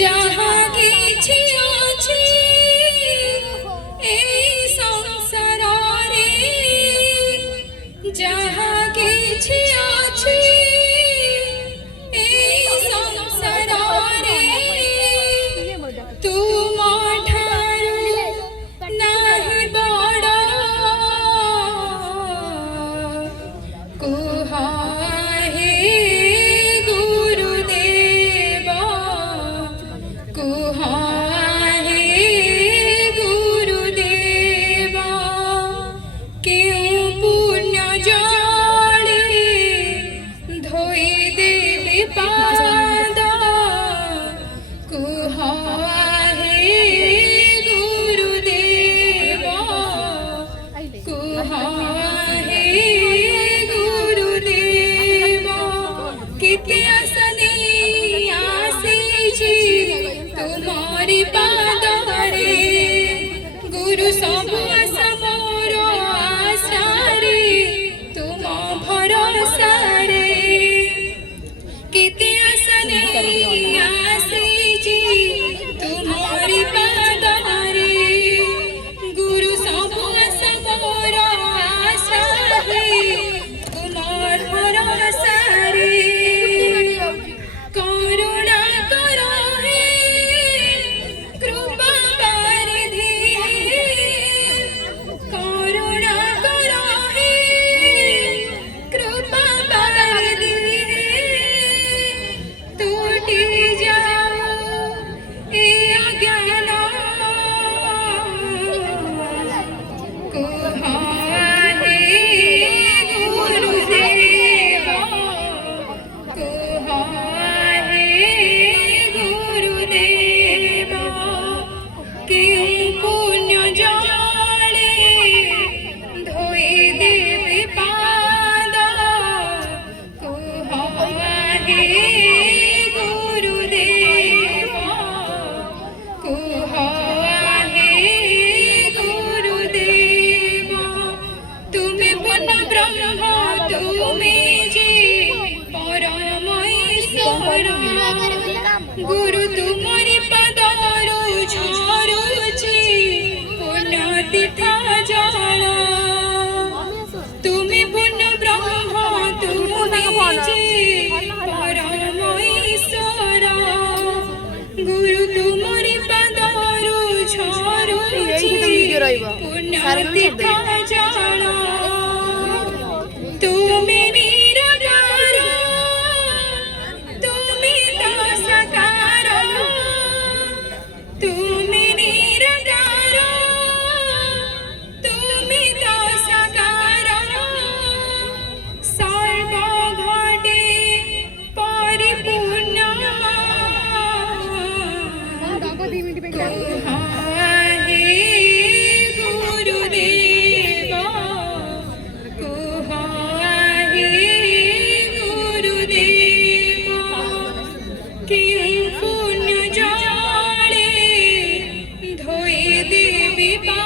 যাহা কিছু আছে এই সংসারে, যাহা কিছু আছে এই সংসারে, তুমাঠারু নাহি বড় কুহ হে গুরুদেব, কুহ হে গুরুদেব। কেউ পুণ্য জলে ধোই দেবে পাদ, কুহ হে গুরুদেব, কুহ হে গুরুদেব। কেতে আসনে আসিছি তোমারি পাদরে, গুরু সবু আশা মোর আশারে, তুম ভরসারে। কেতে আসনে আসিছি তোমারি পাদরে, গুরু সবু আশা মোর আশারে, তোমার ভরসারে। করুণা কর হে কৃপা বারিধি, করুণা কর হে কৃপা বারিধি। টুটি যাও এ অজ্ঞান, কুহ হে গুরুদেব, কুহ হে গুরুদেব। কেউ পুণ্য জলে ধোই দেবে পাদ, কুহ হে গুরুদেব, কুহ হে গুরুদেব। তুমি পূর্ণ ব্রহ্ম, তুমি যে পরম ঈশ্বর, গুরু তুমরি পদর ঝরুছি পুণ্য তীর্থ জল। তুমি পূর্ণ ব্রহ্ম, তুমি যে পরম ঈশ্বর, গুরু তুমরি পদর ঝরুছি পুণ্য তীর্থ জল। তুমি নিরাকার, তুমি দশকার, তুমি নিরাকার, তুমি দশকার। সর্বঘটে পরিপূর্ণ, কুহ হে গুরুদেব, কুহ হে গুরুদেব। কেউ পুণ্য জলে ধোই দেবে পা